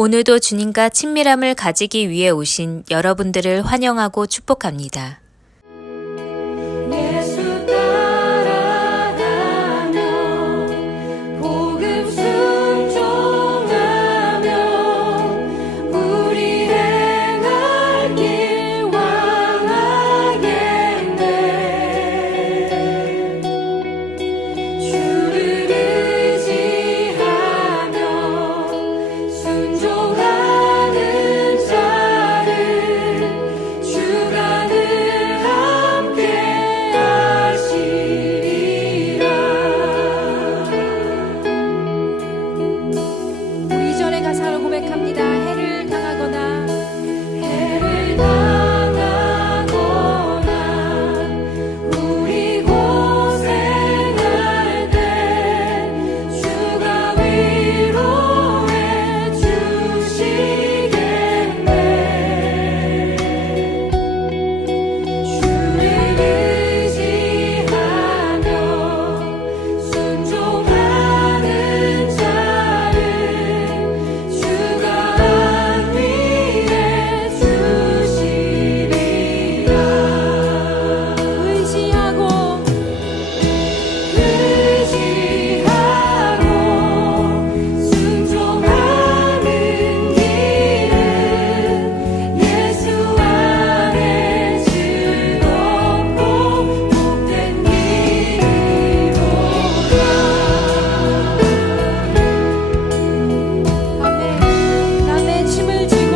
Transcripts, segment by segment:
오늘도 주님과 친밀함을 가지기 위해 오신 여러분들을 환영하고 축복합니다. 예수 따라가며 복음 순종하며 우리 행할 길 왕하겠네. 주를 의지하며 순종하는 자를 주가 늘 함께 하시리라. 우리 이전의 가사를 고백합니다. 해를 당하거나 우리 고생할 때 주가 위로해 주시겠네. 주를 의지하며 순종하는 자를 주가 안위해 주시리라. 의지하고 순종하는 길은 예수 안에 즐겁고 복된 길이로다. 아멘. 남의 짐을 지고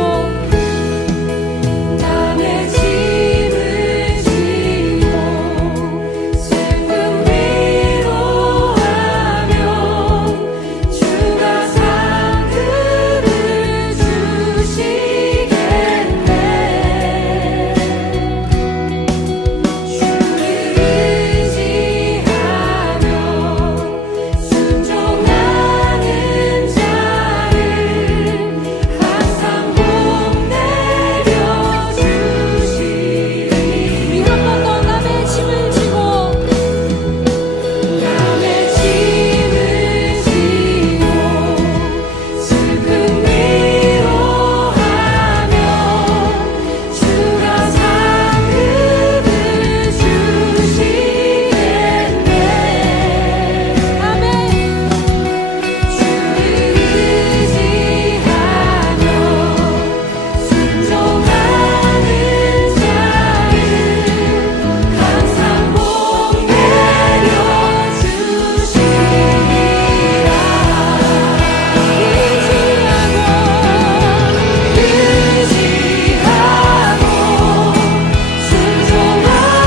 슬픔 위로하며 주가 상급을 주시겠네. 주를 의지하며 순종하는 자를 항상 복내려 주시리. 우리 한 번 더 남의 짐을 지고 슬픔 위로하며 주가 상급을 주시겠네. 아멘. 주를 의지하며 순종하는 자를 항상 복내려 주시리라. 의지하고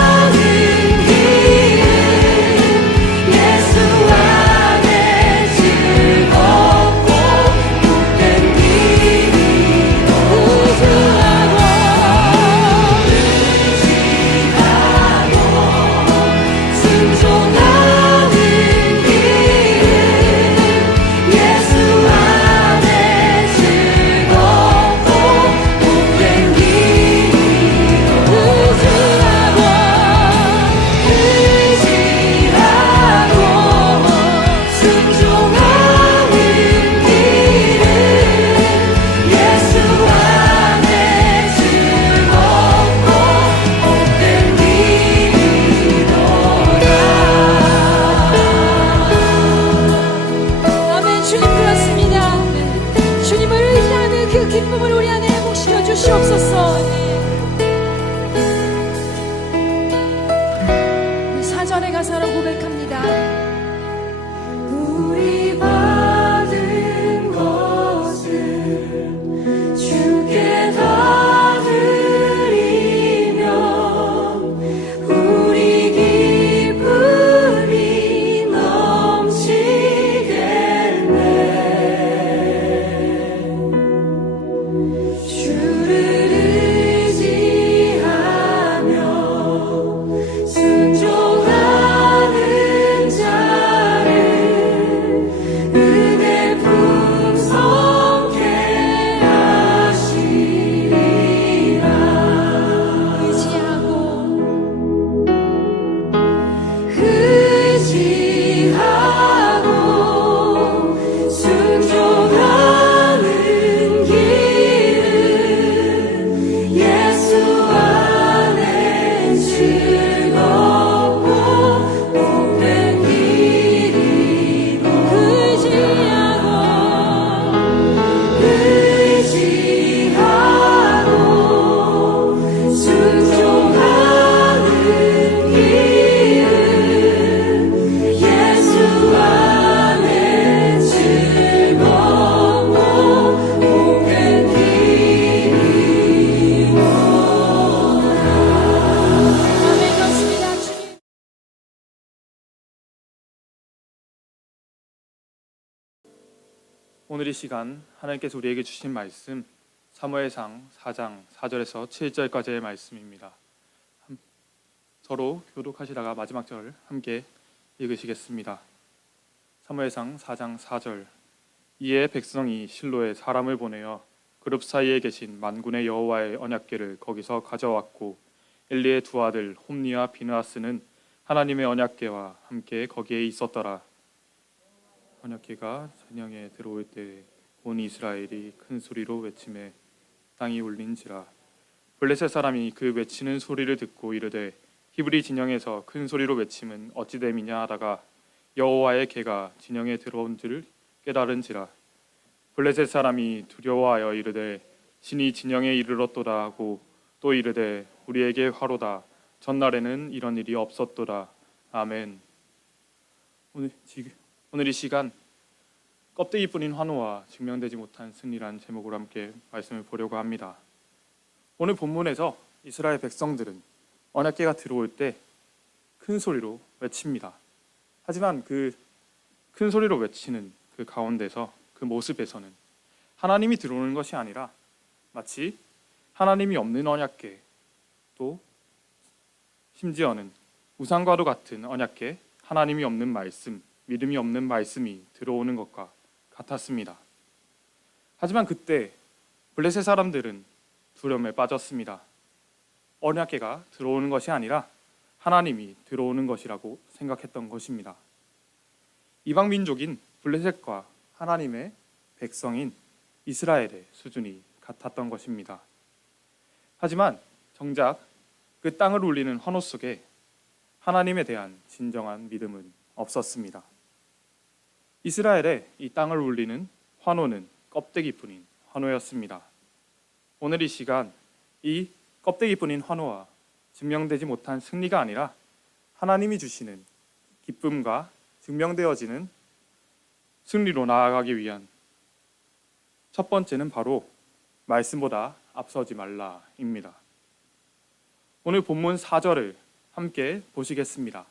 순종하는 길은 예수 안에 즐겁고 복된 길이로다. 의지하고 순종하는 길은 예수 안에 즐겁고 복된 길이로다. 의지하고 순종하는 길은 예수 안에 즐겁고 복된 길이로다. 아멘. 주님 그렇습니다. 주님을 의지하는 그 기쁨을 우리 안에 회복시켜 주시옵소서. 우리 사전의 가사로 고백합니다. 우리 받은 것은 주께 다 드리며 우리 기쁨이 넘치겠네. 주를 오늘 이 시간 하나님께서 우리에게 주신 말씀 사무엘상 4장 4절에서 7절까지의 말씀입니다. 서로 교독하시다가 마지막 절을 함께 읽으시겠습니다. 사무엘상 4장 4절. 이에 백성이 실로에 사람을 보내어 그룹 사이에 계신 만군의 여호와의 언약궤를 거기서 가져왔고 엘리의 두 아들 홈니와 비느하스는 하나님의 언약궤와 함께 거기에 있었더라. 언약궤가 전영에 들어올 때 온 이스라엘이 큰 소리로 외치매 땅이 울린지라. 블레셋 사람이 그 외치는 소리를 듣고 이르되 히브리 진영에서 큰 소리로 외침은 어찌 됨이냐 하다가 여호와의 궤가 진영에 들어온 줄 깨달은지라. 블레셋 사람이 두려워하여 이르되 신이 진영에 이르렀도다 하고 또 이르되 우리에게 화로다. 전날에는 이런 일이 없었도다. 아멘. 오늘 이 시간 껍데기 뿐인 환호와 증명되지 못한 승리라는 제목으로 함께 말씀을 보려고 합니다. 오늘 본문에서 이스라엘 백성들은 언약궤가 들어올 때 큰 소리로 외칩니다. 하지만 그 큰 소리로 외치는 그 가운데서 그 모습에서는 하나님이 들어오는 것이 아니라 마치 하나님이 없는 언약궤, 또 심지어는 우상과도 같은 언약궤, 하나님이 없는 말씀, 믿음이 없는 말씀이 들어오는 것과 같았습니다. 하지만 그때 블레셋 사람들은 두려움에 빠졌습니다. 언약궤가 들어오는 것이 아니라 하나님이 들어오는 것이라고 생각했던 것입니다. 이방 민족인 블레셋과 하나님의 백성인 이스라엘의 수준이 같았던 것입니다. 하지만 정작 그 땅을 울리는 환호 속에 하나님에 대한 진정한 믿음은 없었습니다. 이스라엘의 이 땅을 울리는 환호는 껍데기뿐인 환호였습니다. 오늘 이 시간 이 껍데기뿐인 환호와 증명되지 못한 승리가 아니라 하나님이 주시는 기쁨과 증명되어지는 승리로 나아가기 위한 첫 번째는 바로 말씀보다 앞서지 말라입니다. 오늘 본문 4절을 함께 보시겠습니다.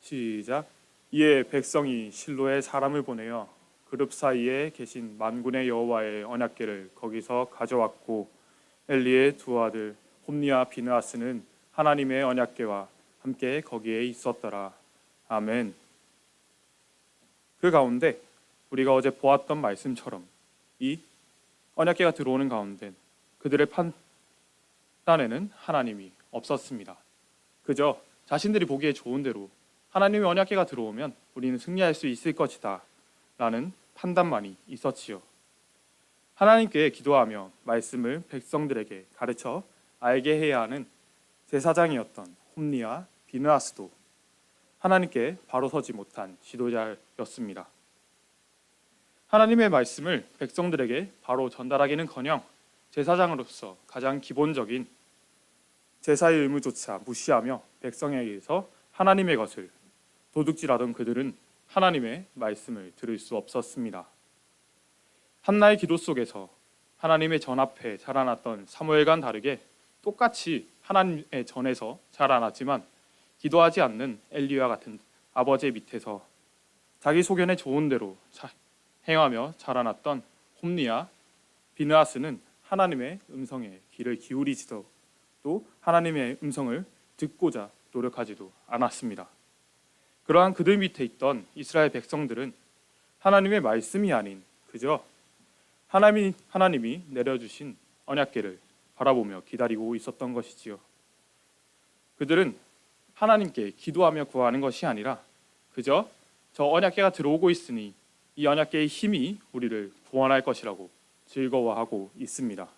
시작. 이에 백성이 실로에 사람을 보내어 그룹 사이에 계신 만군의 여호와의 언약궤를 거기서 가져왔고 엘리의 두 아들 홈니와 비느하스는 하나님의 언약궤와 함께 거기에 있었더라. 아멘. 그 가운데 우리가 어제 보았던 말씀처럼 이 언약궤가 들어오는 가운데 그들의 판단에는 하나님이 없었습니다. 그저 자신들이 보기에 좋은 대로 하나님의 언약궤가 들어오면 우리는 승리할 수 있을 것이다 라는 판단만이 있었지요. 하나님께 기도하며 말씀을 백성들에게 가르쳐 알게 해야 하는 제사장이었던 홈니와 비느하스도 하나님께 바로 서지 못한 지도자였습니다. 하나님의 말씀을 백성들에게 바로 전달하기는커녕 제사장으로서 가장 기본적인 제사의 의무조차 무시하며 백성에게서 하나님의 것을 도둑질하던 그들은 하나님의 말씀을 들을 수 없었습니다. 한나의 기도 속에서 하나님의 전 앞에 자라났던 사무엘과는 다르게 똑같이 하나님의 전에서 자라났지만 기도하지 않는 엘리와 같은 아버지의 밑에서 자기 소견에 좋은 대로 행하며 자라났던 홈니와 비느하스는 하나님의 음성에 귀를 기울이지도 또 하나님의 음성을 듣고자 노력하지도 않았습니다. 그러한 그들 밑에 있던 이스라엘 백성들은 하나님의 말씀이 아닌 그저 하나님이 내려주신 언약궤를 바라보며 기다리고 있었던 것이지요. 그들은 하나님께 기도하며 구하는 것이 아니라 그저 저 언약궤가 들어오고 있으니 이 언약궤의 힘이 우리를 구원할 것이라고 즐거워하고 있습니다.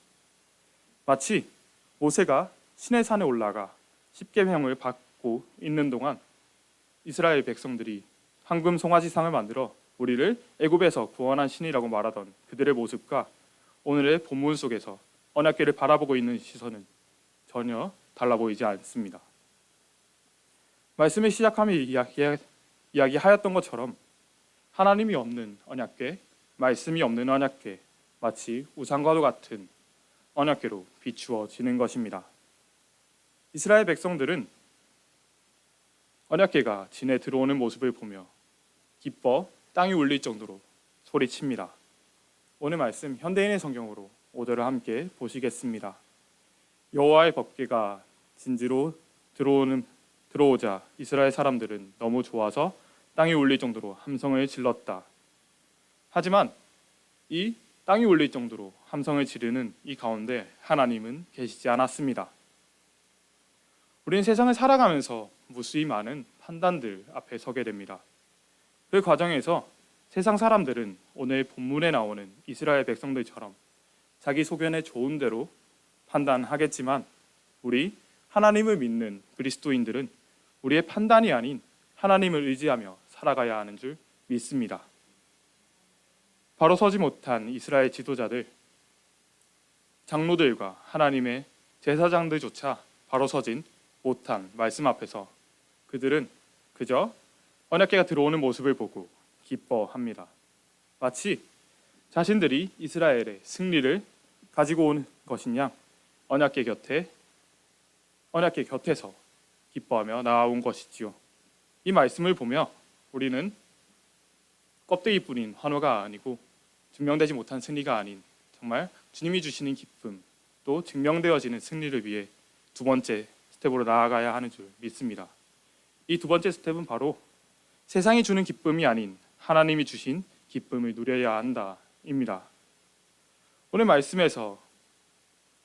마치 모세가 시내 산에 올라가 십계명을 받고 있는 동안 이스라엘 백성들이 황금 송아지상을 만들어 우리를 애굽에서 구원한 신이라고 말하던 그들의 모습과 오늘의 본문 속에서 언약궤를 바라보고 있는 시선은 전혀 달라 보이지 않습니다. 말씀의 시작함에 이야기하였던 것처럼 하나님이 없는 언약궤, 말씀이 없는 언약궤, 마치 우상과도 같은 언약궤로 비추어지는 것입니다. 이스라엘 백성들은 언약궤가 진에 들어오는 모습을 보며 기뻐 땅이 울릴 정도로 소리칩니다. 오늘 말씀 현대인의 성경으로 5절을 함께 보시겠습니다. 여호와의 법궤가 진지로 들어오자 이스라엘 사람들은 너무 좋아서 땅이 울릴 정도로 함성을 질렀다. 하지만 이 땅이 울릴 정도로 함성을 지르는 이 가운데 하나님은 계시지 않았습니다. 우리는 세상을 살아가면서 무수히 많은 판단들 앞에 서게 됩니다. 그 과정에서 세상 사람들은 오늘 본문에 나오는 이스라엘 백성들처럼 자기 소견에 좋은 대로 판단하겠지만 우리 하나님을 믿는 그리스도인들은 우리의 판단이 아닌 하나님을 의지하며 살아가야 하는 줄 믿습니다. 바로 서지 못한 이스라엘 지도자들, 장로들과 하나님의 제사장들조차 바로 서진 못한 말씀 앞에서 그들은 그저 언약궤가 들어오는 모습을 보고 기뻐합니다. 마치 자신들이 이스라엘의 승리를 가지고 온 것인 양 언약궤 곁에서 기뻐하며 나아온 것이지요. 이 말씀을 보며 우리는 껍데기뿐인 환호가 아니고 증명되지 못한 승리가 아닌 정말 주님이 주시는 기쁨 또 증명되어지는 승리를 위해 두 번째 스텝으로 나아가야 하는 줄 믿습니다. 이 두 번째 스텝은 바로 세상이 주는 기쁨이 아닌 하나님이 주신 기쁨을 누려야 한다입니다. 오늘 말씀에서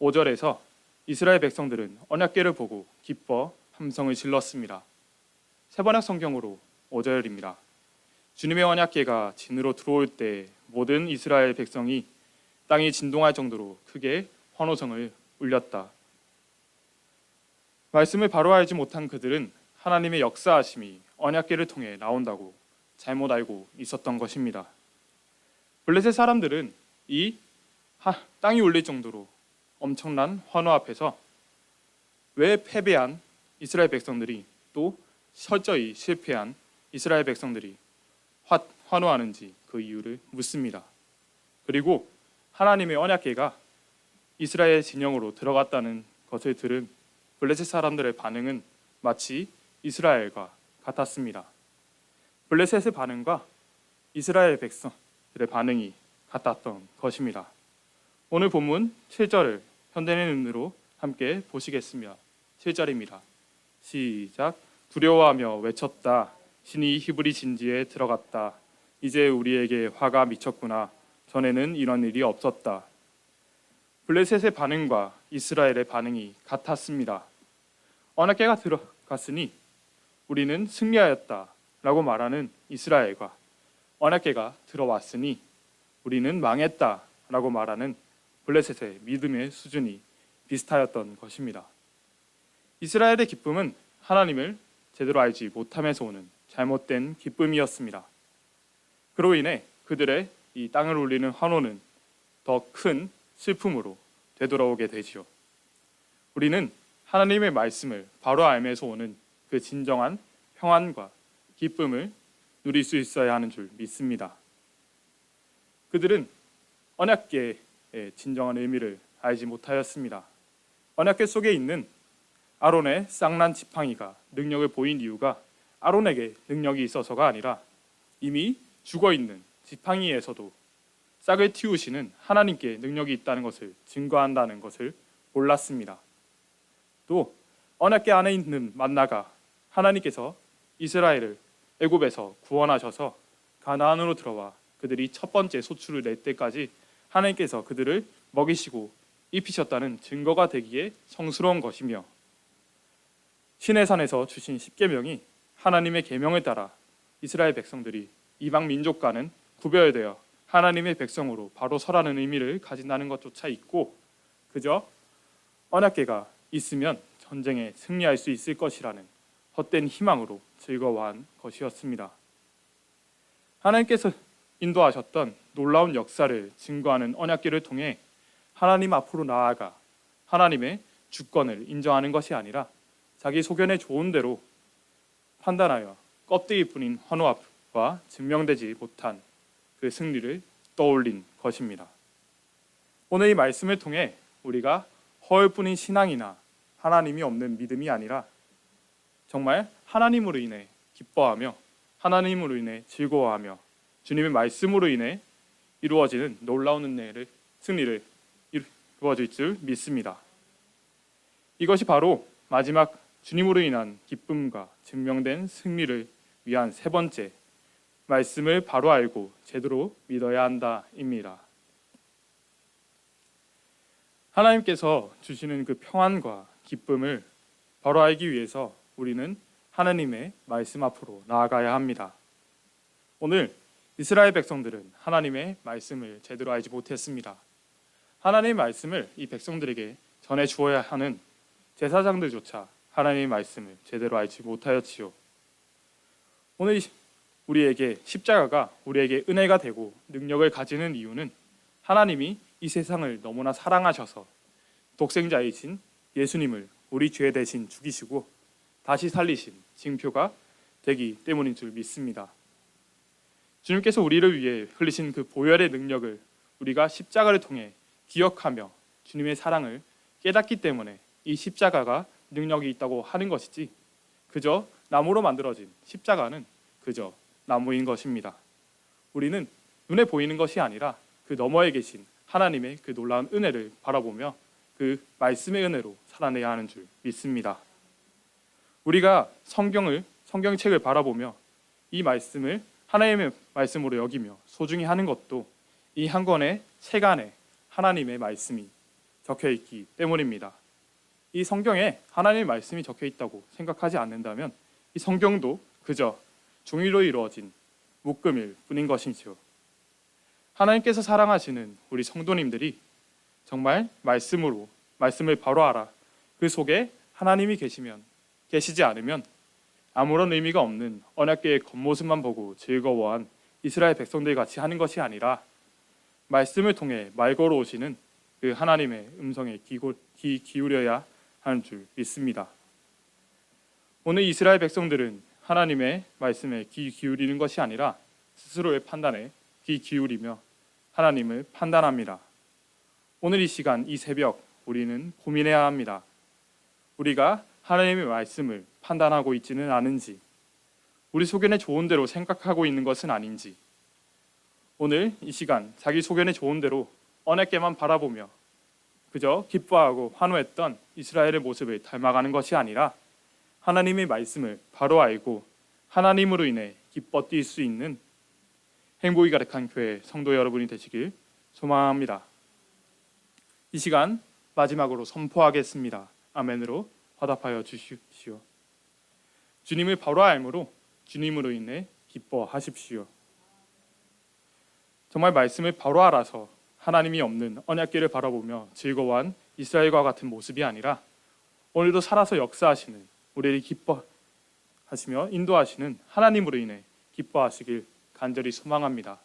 5절에서 이스라엘 백성들은 언약궤를 보고 기뻐 함성을 질렀습니다. 세번역 성경으로 5절입니다. 주님의 언약궤가 진으로 들어올 때 모든 이스라엘 백성이 땅이 진동할 정도로 크게 환호성을 울렸다. 말씀을 바로 알지 못한 그들은 하나님의 역사하심이 언약궤를 통해 나온다고 잘못 알고 있었던 것입니다. 블레셋 사람들은 이 땅이 울릴 정도로 엄청난 환호 앞에서 왜 패배한 이스라엘 백성들이 또 철저히 실패한 이스라엘 백성들이 환호하는지 그 이유를 묻습니다. 그리고 하나님의 언약궤가 이스라엘 진영으로 들어갔다는 것을 들은 블레셋 사람들의 반응은 마치 이스라엘과 같았습니다. 블레셋의 반응과 이스라엘 백성들의 반응이 같았던 것입니다. 오늘 본문 7절을 현대인의 눈으로 함께 보시겠습니다. 7절입니다. 시작. 두려워하며 외쳤다. 신이 히브리 진지에 들어갔다. 이제 우리에게 화가 미쳤구나. 전에는 이런 일이 없었다. 블레셋의 반응과 이스라엘의 반응이 같았습니다. 언약궤가 들어갔으니 우리는 승리하였다라고 말하는 이스라엘과 언약궤가 들어왔으니 우리는 망했다라고 말하는 블레셋의 믿음의 수준이 비슷하였던 것입니다. 이스라엘의 기쁨은 하나님을 제대로 알지 못함에서 오는 잘못된 기쁨이었습니다. 그로 인해 그들의 이 땅을 울리는 환호는 더 큰 슬픔으로 되돌아오게 되지요. 우리는 하나님의 말씀을 바로 알면서 오는 그 진정한 평안과 기쁨을 누릴 수 있어야 하는 줄 믿습니다. 그들은 언약궤의 진정한 의미를 알지 못하였습니다. 언약궤 속에 있는 아론의 쌍난 지팡이가 능력을 보인 이유가 아론에게 능력이 있어서가 아니라 이미 죽어있는 지팡이에서도 싹을 틔우시는 하나님께 능력이 있다는 것을 증거한다는 것을 몰랐습니다. 또 언약궤 안에 있는 만나가 하나님께서 이스라엘을 애굽에서 구원하셔서 가나안으로 들어와 그들이 첫 번째 소출을 낼 때까지 하나님께서 그들을 먹이시고 입히셨다는 증거가 되기에 성스러운 것이며 시내산에서 주신 십계명이 하나님의 계명을 따라 이스라엘 백성들이 이방 민족과는 구별되어 하나님의 백성으로 바로 서라는 의미를 가진다는 것조차 있고 그저 언약궤가 있으면 전쟁에 승리할 수 있을 것이라는 헛된 희망으로 즐거워한 것이었습니다. 하나님께서 인도하셨던 놀라운 역사를 증거하는 언약궤를 통해 하나님 앞으로 나아가 하나님의 주권을 인정하는 것이 아니라 자기 소견에 좋은 대로 판단하여 껍데기뿐인 환호와 증명되지 못한 그 승리를 떠올린 것입니다. 오늘 이 말씀을 통해 우리가 허울뿐인 신앙이나 하나님이 없는 믿음이 아니라 정말 하나님으로 인해 기뻐하며 하나님으로 인해 즐거워하며 주님의 말씀으로 인해 이루어지는 놀라운 승리를 이루어질 줄 믿습니다. 이것이 바로 마지막 주님으로 인한 기쁨과 증명된 승리를 위한 세 번째, 말씀을 바로 알고 제대로 믿어야 한다입니다. 하나님께서 주시는 그 평안과 기쁨을 바로 알기 위해서 우리는 하나님의 말씀 앞으로 나아가야 합니다. 오늘 이스라엘 백성들은 하나님의 말씀을 제대로 알지 못했습니다. 하나님의 말씀을 이 백성들에게 전해 주어야 하는 제사장들조차 하나님의 말씀을 제대로 알지 못하였지요. 오늘 우리에게 십자가가 우리에게 은혜가 되고 능력을 가지는 이유는 하나님이 이 세상을 너무나 사랑하셔서 독생자이신 예수님을 우리 죄 대신 죽이시고 다시 살리신 징표가 되기 때문인 줄 믿습니다. 주님께서 우리를 위해 흘리신 그 보혈의 능력을 우리가 십자가를 통해 기억하며 주님의 사랑을 깨닫기 때문에 이 십자가가 능력이 있다고 하는 것이지, 그저 나무로 만들어진 십자가는 그저 나무인 것입니다. 우리는 눈에 보이는 것이 아니라 그 너머에 계신 하나님의 그 놀라운 은혜를 바라보며 그 말씀의 은혜로 살아내야 하는 줄 믿습니다. 우리가 성경책을 바라보며 이 말씀을 하나님의 말씀으로 여기며 소중히 하는 것도 이 한 권의 책 안에 하나님의 말씀이 적혀 있기 때문입니다. 이 성경에 하나님의 말씀이 적혀 있다고 생각하지 않는다면 이 성경도 그저 종이로 이루어진 묶음일 뿐인 것이죠. 하나님께서 사랑하시는 우리 성도님들이 정말 말씀을 바로 알아 그 속에 하나님이 계시지 않으면 아무런 의미가 없는 언약궤의 겉모습만 보고 즐거워한 이스라엘 백성들 같이 하는 것이 아니라 말씀을 통해 말 걸어오시는 그 하나님의 음성에 귀 기울여야 하는 줄 믿습니다. 오늘 이스라엘 백성들은 하나님의 말씀에 귀 기울이는 것이 아니라 스스로의 판단에 귀 기울이며 하나님을 판단합니다. 오늘 이 시간, 이 새벽 우리는 고민해야 합니다. 우리가 하나님의 말씀을 판단하고 있지는 않은지, 우리 소견에 좋은 대로 생각하고 있는 것은 아닌지, 오늘 이 시간 자기 소견에 좋은 대로 언약궤만 바라보며 그저 기뻐하고 환호했던 이스라엘의 모습을 닮아가는 것이 아니라 하나님의 말씀을 바로 알고 하나님으로 인해 기뻐 뛸 수 있는 행복이 가득한 교회 성도 여러분이 되시길 소망합니다. 이 시간 마지막으로 선포하겠습니다. 아멘으로 화답하여 주십시오. 주님을 바로 알므로 주님으로 인해 기뻐하십시오. 정말 말씀을 바로 알아서 하나님이 없는 언약궤를 바라보며 즐거워한 이스라엘과 같은 모습이 아니라 오늘도 살아서 역사하시는 우리를 기뻐하시며 인도하시는 하나님으로 인해 기뻐하시길 간절히 소망합니다.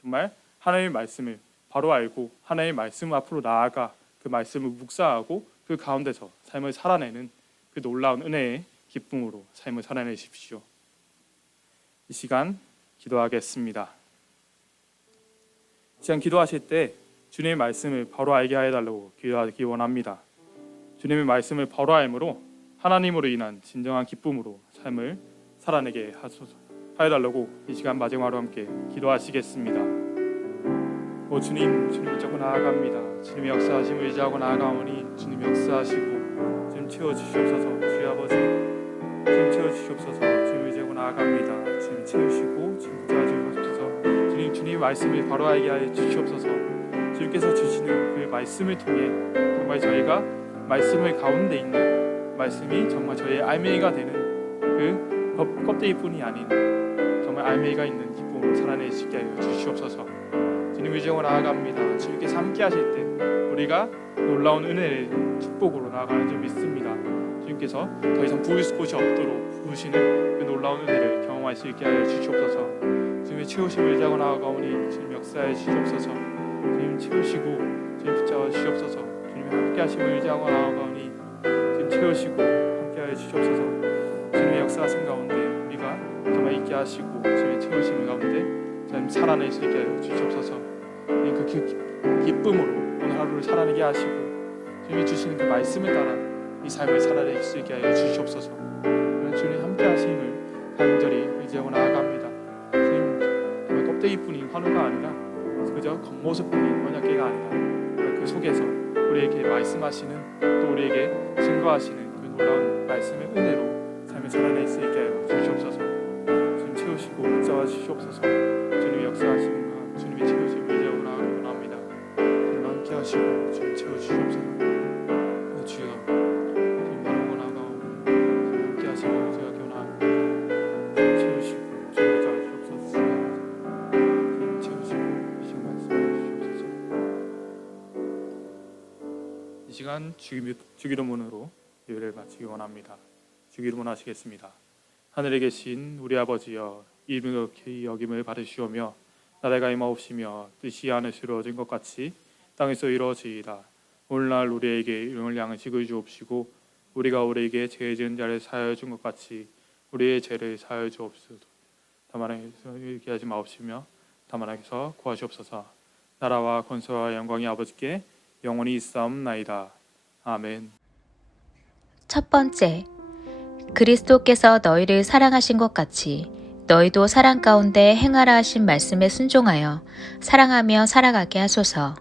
정말 하나님의 말씀을 바로 알고 하나님의 말씀 앞으로 나아가 그 말씀을 묵상하고 그 가운데서 삶을 살아내는 그 놀라운 은혜의 기쁨으로 삶을 살아내십시오. 이 시간 기도하겠습니다. 이 시간 기도하실 때 주님의 말씀을 바로 알게 해달라고 기도하기 원합니다. 주님의 말씀을 바로 알므로 하나님으로 인한 진정한 기쁨으로 삶을 살아내게 하여달라고 이 시간 마지막으로 함께 기도하시겠습니다. 오 주님 붙잡고 나아갑니다. 주님의 역사하심을 의지하고 나아가오니 주님 역사하시고 주님 채워주시옵소서. 주여 아버지 주님 채워주시옵소서. 주님 의지하고 나아갑니다. 주님 채우시고 주님 붙잡아주시옵소서. 주님 말씀을 바로 알게 하여 주시옵소서. 주님께서 주시는 그 말씀을 통해 정말 저희가 말씀을 가운데 있는 말씀이 정말 저희의 알맹이가 되는 그 껍데기뿐이 아닌 정말 알맹이가 있는 기쁨으로 살아낼 수 있게 하여 주시옵소서. 주님 의지하고 나아갑니다. 주님께서 함께 하실 때 우리가 놀라운 은혜의 축복으로 나아가는 줄 믿습니다. 주님께서 더 이상 부을 곳이 없도록 부으시는 그 놀라운 은혜를 경험할 수 있게 하여 주시옵소서. 주님의 채우심을 의지하고 나아가오니 주님 역사해 주시옵소서. 주님 채우시고 주님 붙잡아 주시옵소서. 주님의 함께 하심을 의지하고 나아가오니 주님 채우시고 함께 하여 주시옵소서. 주님의 역사하신 가운데 우리가 정말 있게 하시고 주님의 채우심을 가운데 주님 살아낼 수 있게 하여 주시옵소서. 그 기쁨으로 오늘 하루를 살아내게 하시고 주님이 주시는 그 말씀을 따라 이 삶을 살아낼 수 있게 하여 주시옵소서. 주님 함께 하심을 간절히 의지하고 나아갑니다. 주님 정말 껍데기뿐인 환호가 아니라 그저 겉모습뿐인 언약궤가 아니라 그 속에서 우리에게 말씀하시는 또 우리에게 증거하시는 그 놀라운 말씀의 은혜로 삶을 살아낼 수 있게 하여 주시옵소서. 주님 채우시고 붙잡아 주시옵소서. 주님의 역사하심과 주님의 채우심을 이제 원합니다. 주님 함께 하시고 주님 채워주시옵소서. 주여 주님 바로 원하가오니 주님 함께 하시고 제가 견하옵니다. 주님 채우시고 주님 붙잡아 주시옵소서. 주님 채우시고 이 시간 말씀해 주시옵소서. 이 시간 주기도문으로 예배를 마치기 원합니다. 주기도문 하시겠습니다. 하늘에 계신 우리 아버지여, 이름이 높이 여김을 받으시오며 나라가 임하옵시며 뜻이 하늘에서 이루어진 것 같이 땅에서 이루어지이다. 오늘날 우리에게 일용할 양식을 주옵시고 우리가 우리에게 죄 지은 자를 사하여 준 것 같이 우리의 죄를 사하여 주옵소서. 다만 하게서 이렇게 하지 마옵시며 다만 하게서 구하시옵소서. 나라와 권세와 영광이 아버지께 영원히 있사옵나이다. 아멘. 첫 번째, 그리스도께서 너희를 사랑하신 것 같이 너희도 사랑 가운데 행하라 하신 말씀에 순종하여 사랑하며 살아가게 하소서.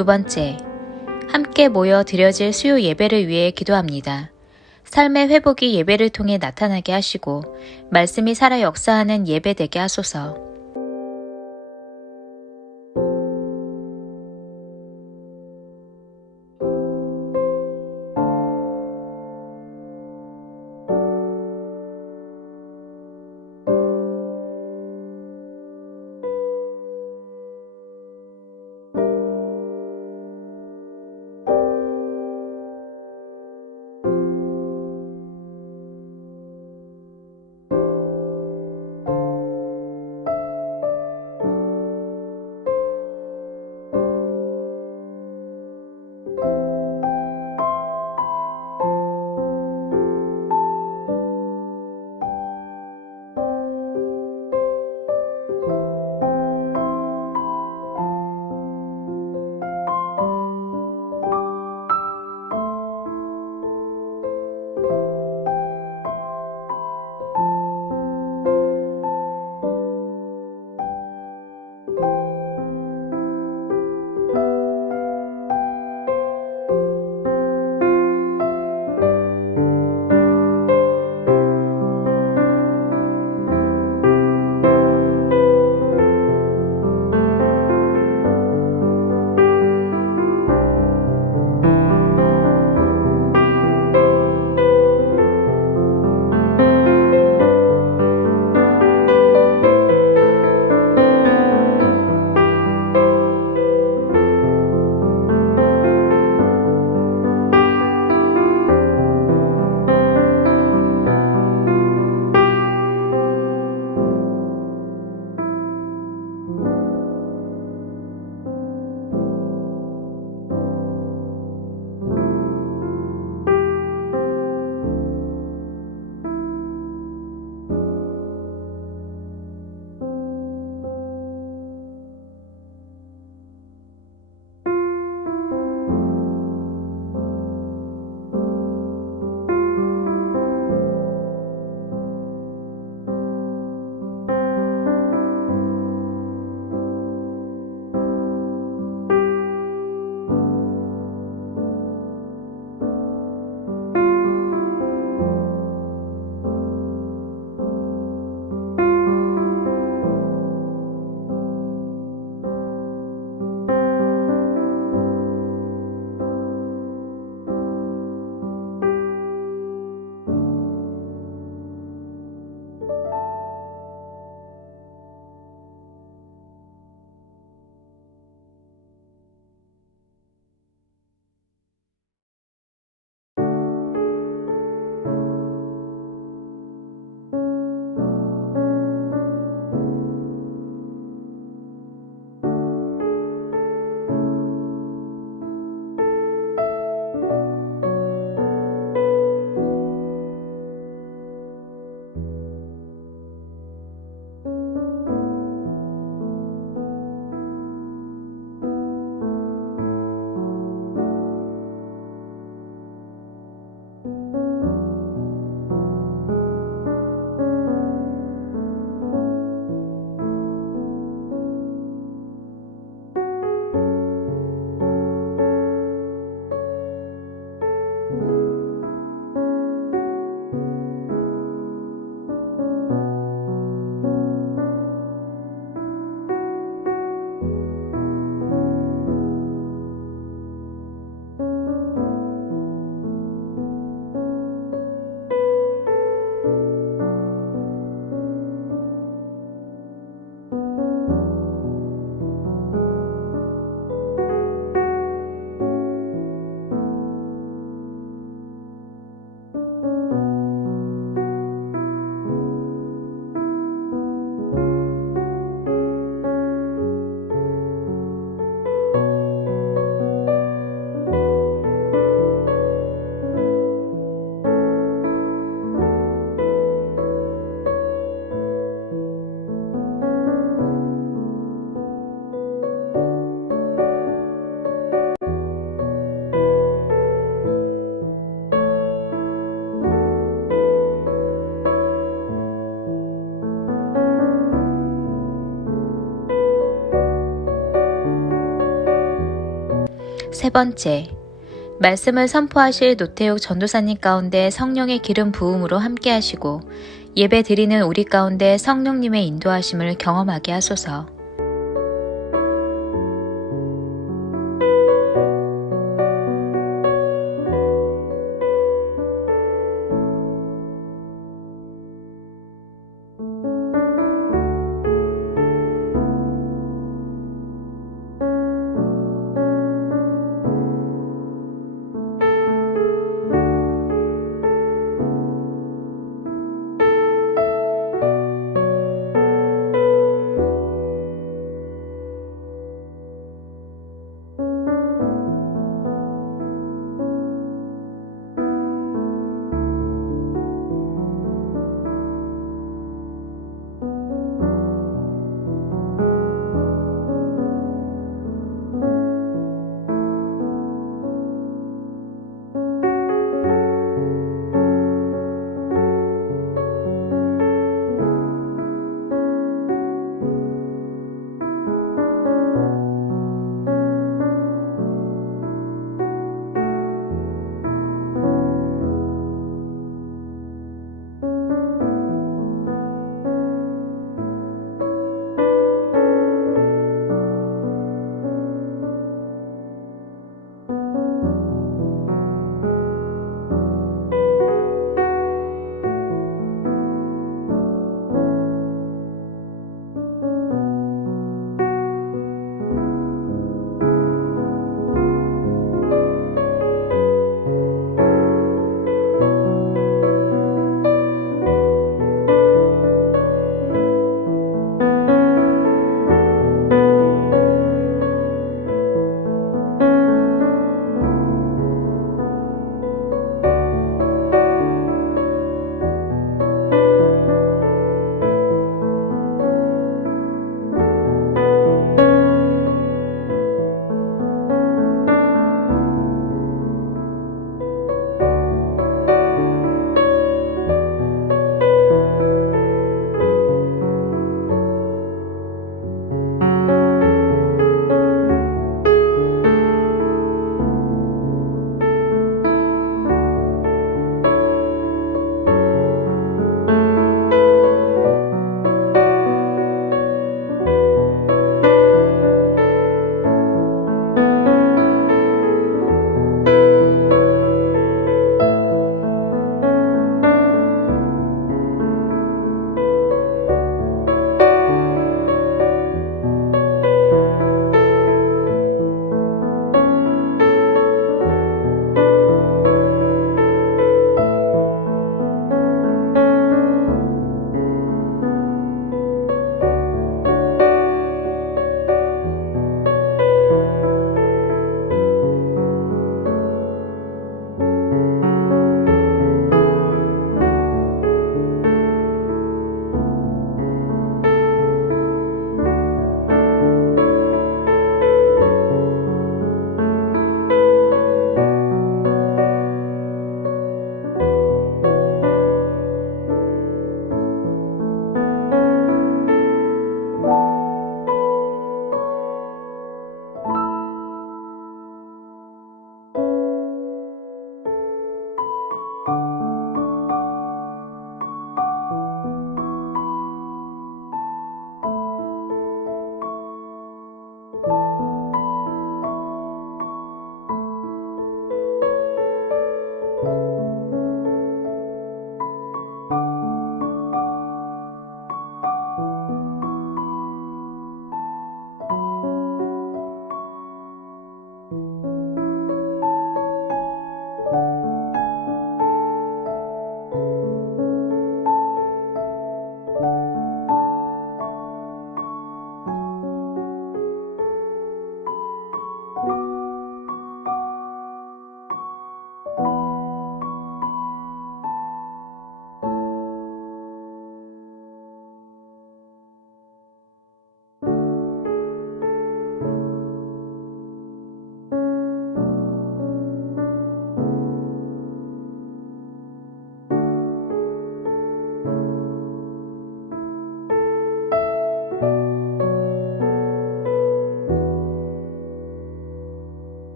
두 번째, 함께 모여 드려질 수요 예배를 위해 기도합니다. 삶의 회복이 예배를 통해 나타나게 하시고 말씀이 살아 역사하는 예배 되게 하소서. 세 번째, 말씀을 선포하실 노태욱 전도사님 가운데 성령의 기름 부음으로 함께 하시고 예배 드리는 우리 가운데 성령님의 인도하심을 경험하게 하소서.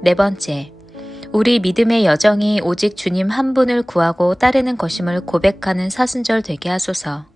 네 번째, 우리 믿음의 여정이 오직 주님 한 분을 구하고 따르는 것임을 고백하는 사순절 되게 하소서.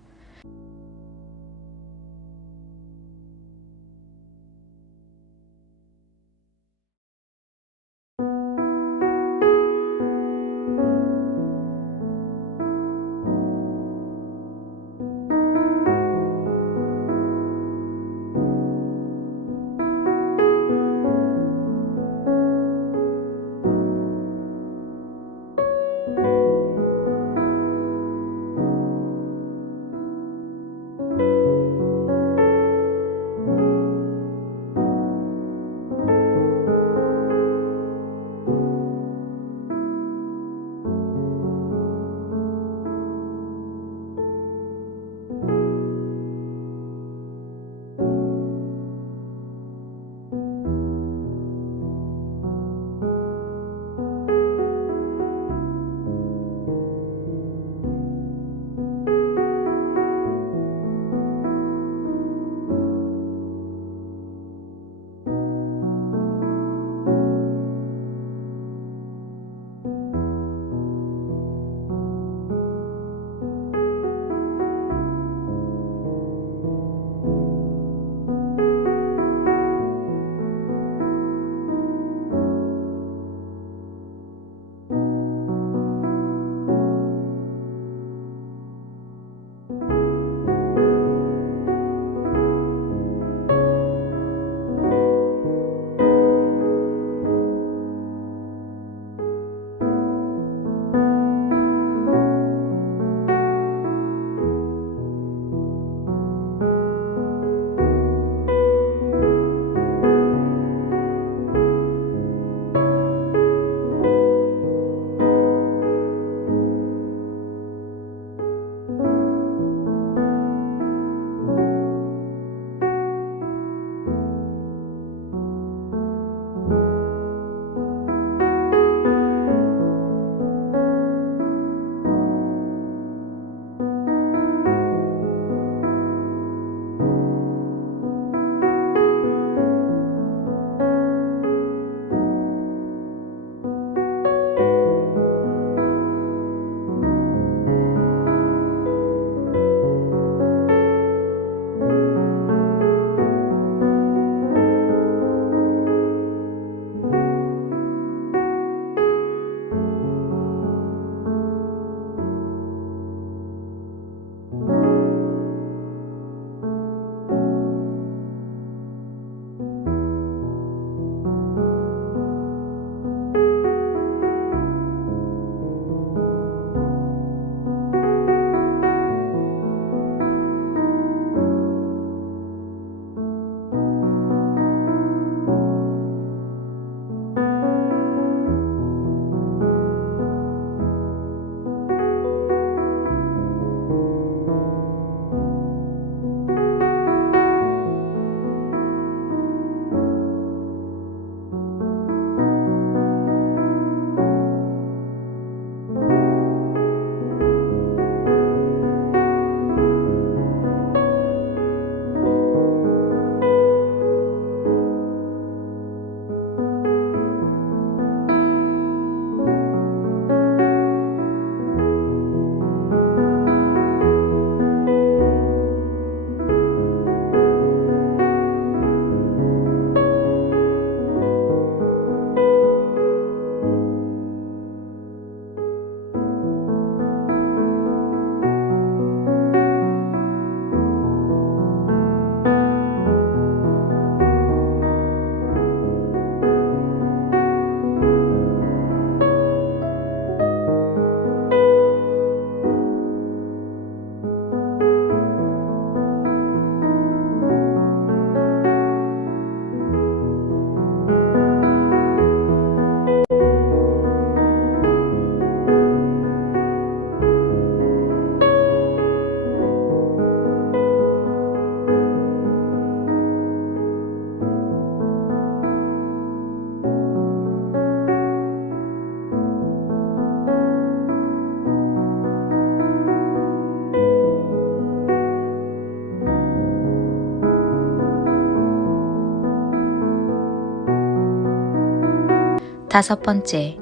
5번째,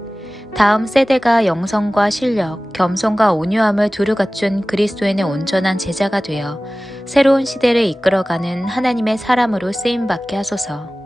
다음 세대가 영성과 신력, 겸손과 온유함을 두루 갖춘 그리스도인의 온전한 제자가 되어 새로운 시대를 이끌어가는 하나님의 사람으로 쓰임받게 하소서.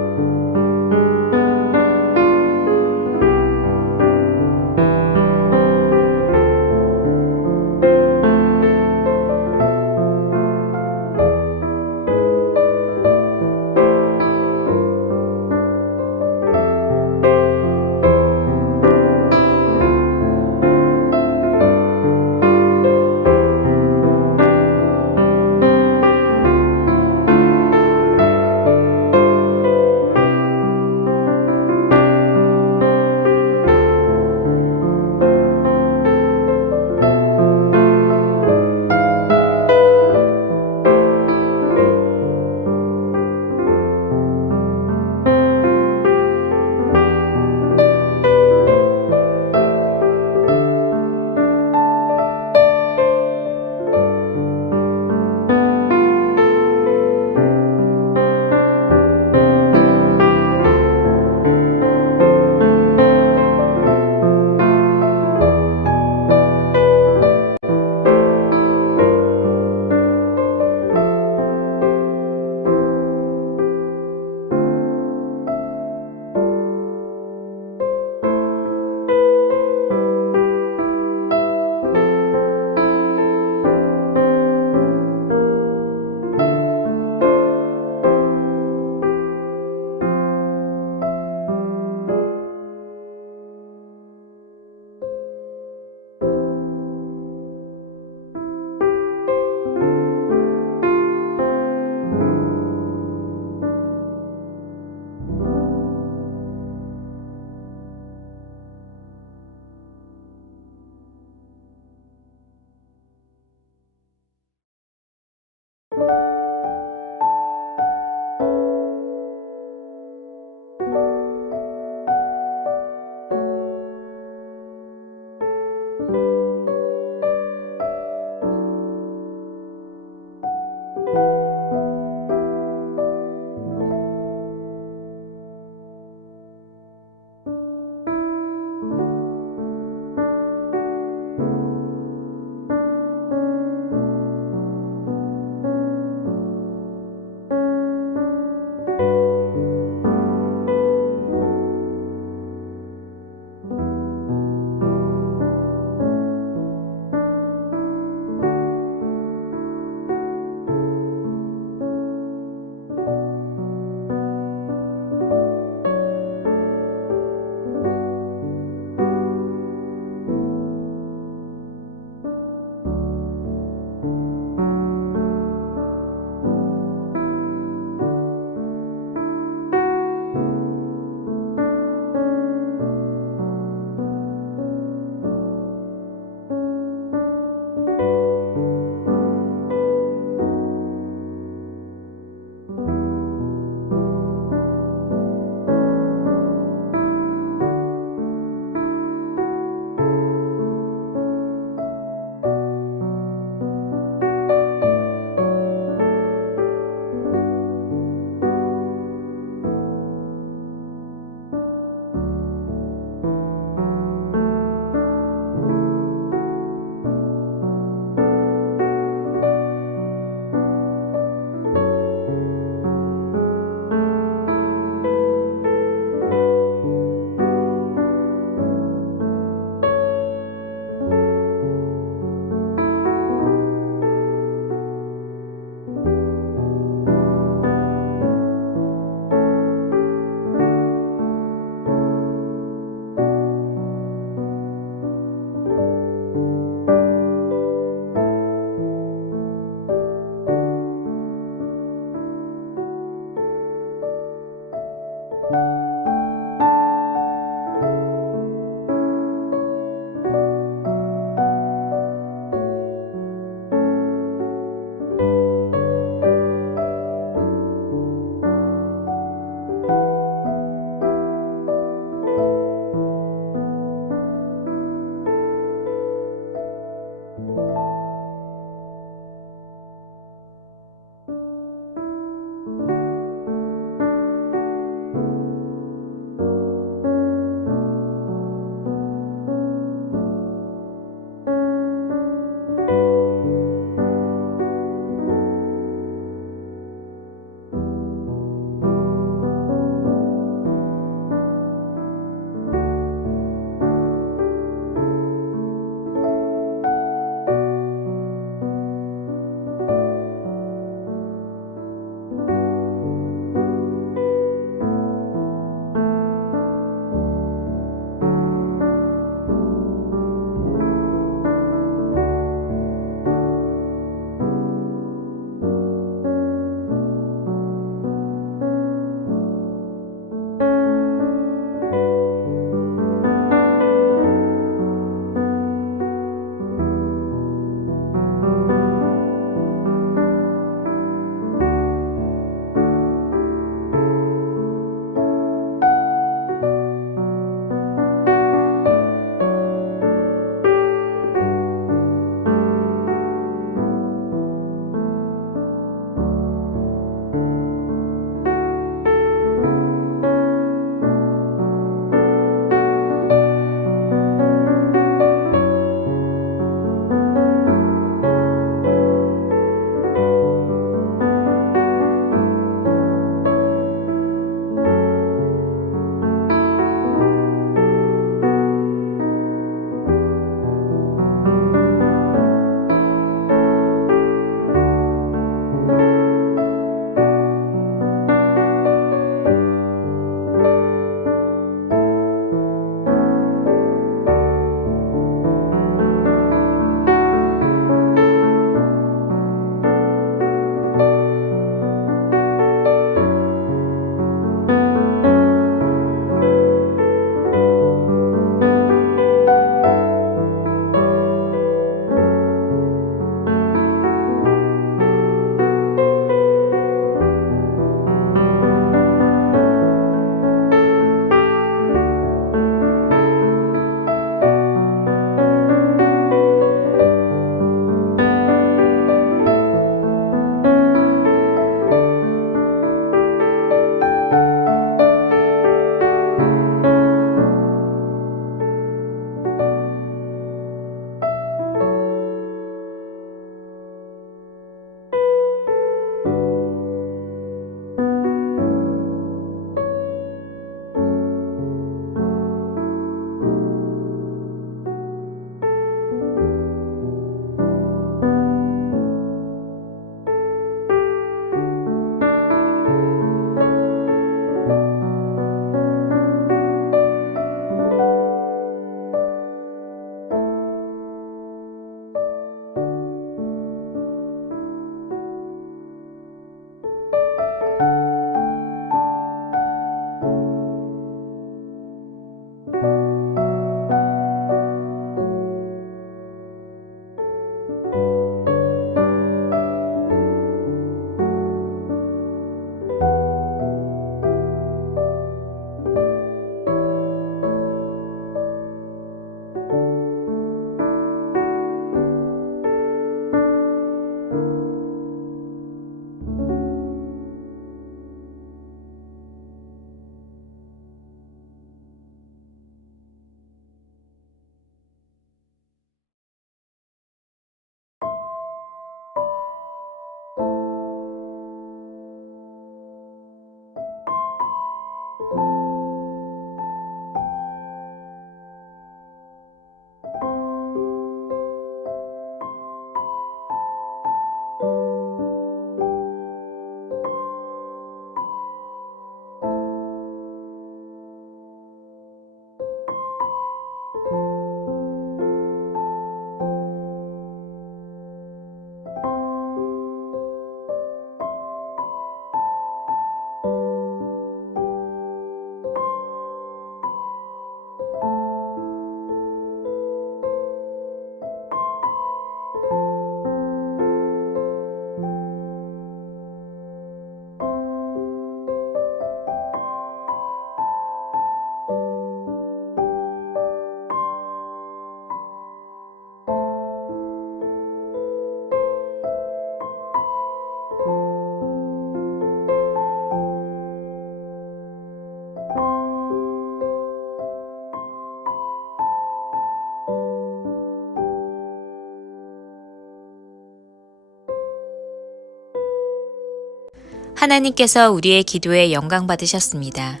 하나님께서 우리의 기도에 영광 받으셨습니다.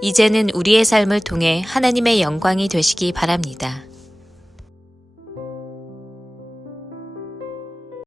이제는 우리의 삶을 통해 하나님의 영광이 되시기 바랍니다.